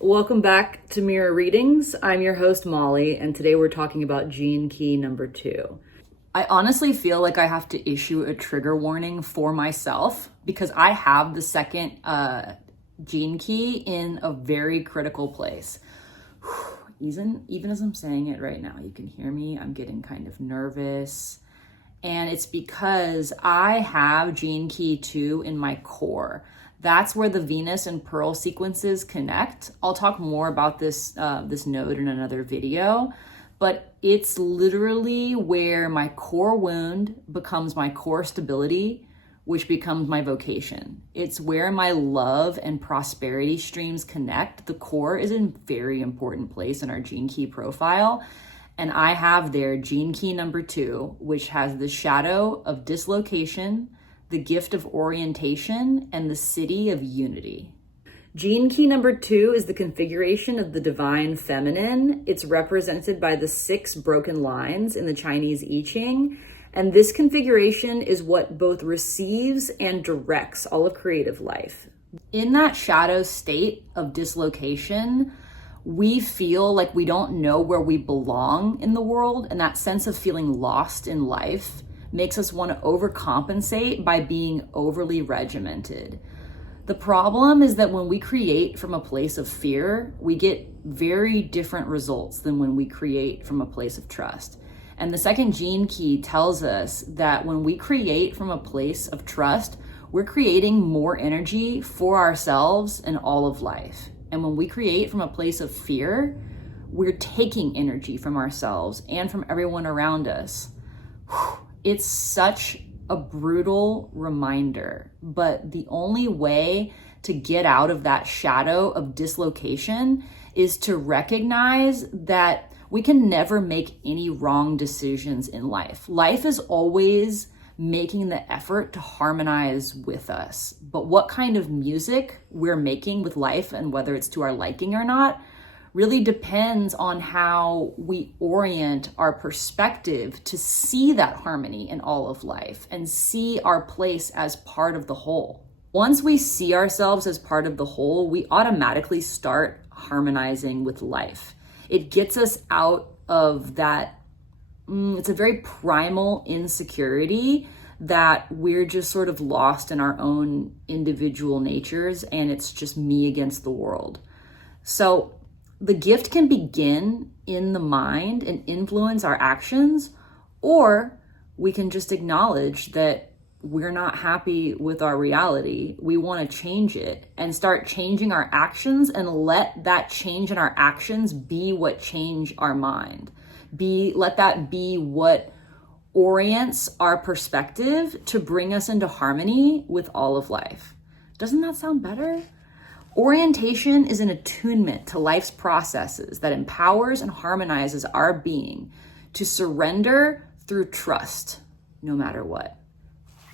Welcome back to Mirror Readings. I'm your host, Molly, and today we're talking about gene key number 2. I honestly feel like I have to issue a trigger warning for myself because I have the second gene key in a very critical place. Even as I'm saying it right now, you can hear me. I'm getting kind of nervous. And it's because I have gene key 2 in my core. That's where the Venus and Pearl sequences connect. I'll talk more about this node in another video, but it's literally where my core wound becomes my core stability, which becomes my vocation. It's where my love and prosperity streams connect. The core is a very important place in our gene key profile. And I have there gene key number 2, which has the shadow of dislocation, the gift of orientation, and the Siddhi of unity. Gene key number 2 is the configuration of the divine feminine. It's represented by the 6 broken lines in the Chinese I Ching. And this configuration is what both receives and directs all of creative life. In that shadow state of dislocation, we feel like we don't know where we belong in the world, and that sense of feeling lost in life makes us want to overcompensate by being overly regimented. The problem is that when we create from a place of fear, we get very different results than when we create from a place of trust. And the second gene key tells us that when we create from a place of trust, we're creating more energy for ourselves and all of life. And when we create from a place of fear, we're taking energy from ourselves and from everyone around us. It's such a brutal reminder, but the only way to get out of that shadow of dislocation is to recognize that we can never make any wrong decisions in life. Life is always making the effort to harmonize with us. But what kind of music we're making with life and whether it's to our liking or not really depends on how we orient our perspective to see that harmony in all of life and see our place as part of the whole. Once we see ourselves as part of the whole, we automatically start harmonizing with life. It gets us out of that, it's a very primal insecurity that we're just sort of lost in our own individual natures and it's just me against the world. So the gift can begin in the mind and influence our actions, or we can just acknowledge that we're not happy with our reality. We want to change it and start changing our actions and let that change in our actions be what change our mind. Let that be what orients our perspective to bring us into harmony with all of life. Doesn't that sound better? Orientation is an attunement to life's processes that empowers and harmonizes our being to surrender through trust, no matter what.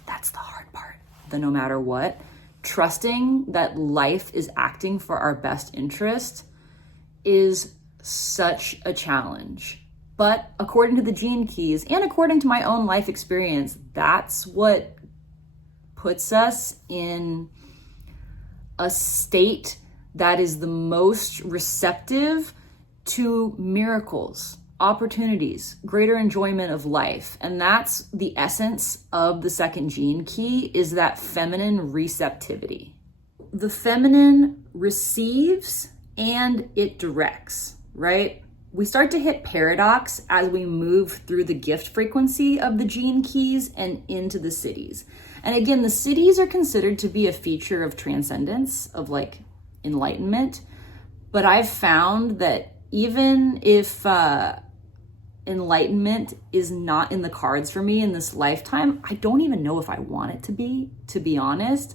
That's the hard part, the no matter what. Trusting that life is acting for our best interest is such a challenge. But according to the gene keys and according to my own life experience, that's what puts us in a state that is the most receptive to miracles, opportunities, greater enjoyment of life. And that's the essence of the second gene key, is that feminine receptivity. The feminine receives and it directs, right? We start to hit paradox as we move through the gift frequency of the gene keys and into the Siddhis. And again, the Siddhis are considered to be a feature of transcendence, of like enlightenment. But I've found that even if enlightenment is not in the cards for me in this lifetime, I don't even know if I want it to be honest.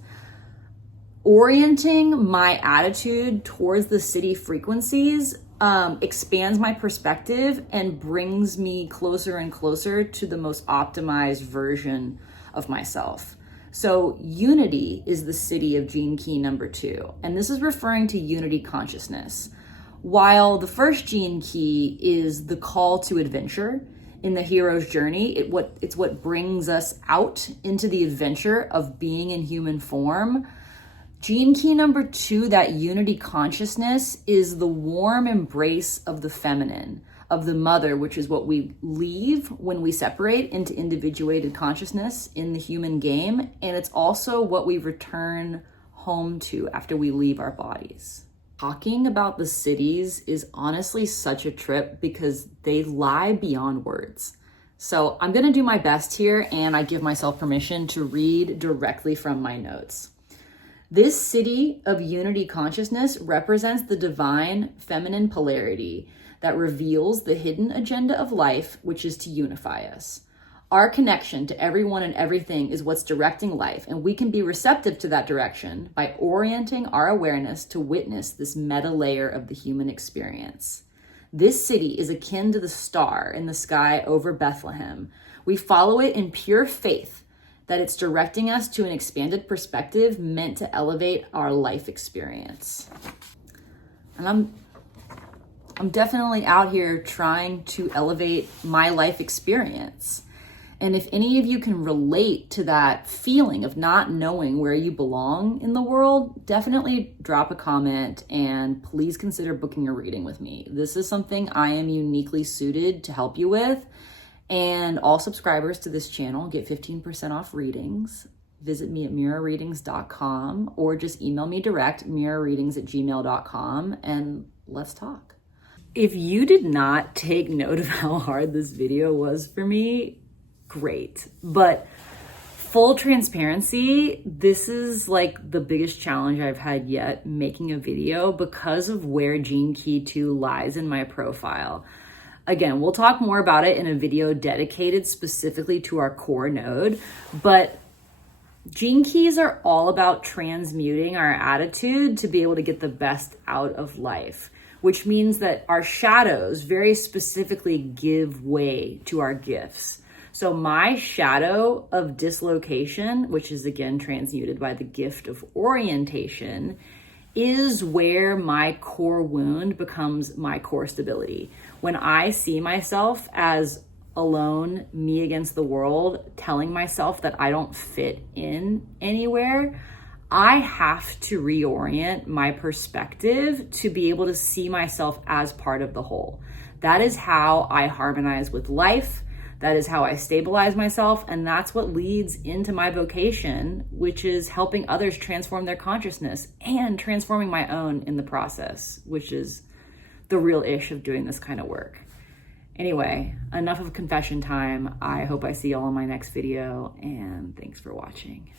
Orienting my attitude towards the Siddhi frequencies expands my perspective and brings me closer and closer to the most optimized version of myself. So unity is the Siddhi of gene key number 2, and this is referring to unity consciousness. While the first gene key is the call to adventure in the hero's journey, it's what brings us out into the adventure of being in human form. Gene key number 2, that unity consciousness, is the warm embrace of the feminine, of the mother, which is what we leave when we separate into individuated consciousness in the human game. And it's also what we return home to after we leave our bodies. Talking about the Siddhis is honestly such a trip because they lie beyond words. So I'm gonna do my best here, and I give myself permission to read directly from my notes. This Siddhi of unity consciousness represents the divine feminine polarity that reveals the hidden agenda of life, which is to unify us. Our connection to everyone and everything is what's directing life, and we can be receptive to that direction by orienting our awareness to witness this meta layer of the human experience. This Siddhi is akin to the star in the sky over Bethlehem. We follow it in pure faith that it's directing us to an expanded perspective meant to elevate our life experience. And I'm definitely out here trying to elevate my life experience. And if any of you can relate to that feeling of not knowing where you belong in the world, definitely drop a comment and please consider booking a reading with me. This is something I am uniquely suited to help you with. And all subscribers to this channel get 15% off readings. Visit me at mirrorreadings.com or just email me direct, mirrorreadings@gmail.com, and let's talk. If you did not take note of how hard this video was for me, great. But full transparency, this is like the biggest challenge I've had yet making a video because of where Gene Key 2 lies in my profile. Again, we'll talk more about it in a video dedicated specifically to our core node, but Gene Keys are all about transmuting our attitude to be able to get the best out of life, which means that our shadows very specifically give way to our gifts. So my shadow of dislocation, which is again transmuted by the gift of orientation, is where my core wound becomes my core stability. When I see myself as alone, me against the world, telling myself that I don't fit in anywhere, I have to reorient my perspective to be able to see myself as part of the whole. That is how I harmonize with life. That is how I stabilize myself. And that's what leads into my vocation, which is helping others transform their consciousness and transforming my own in the process, which is the real ish of doing this kind of work. Anyway, enough of confession time. I hope I see y'all in my next video, and thanks for watching.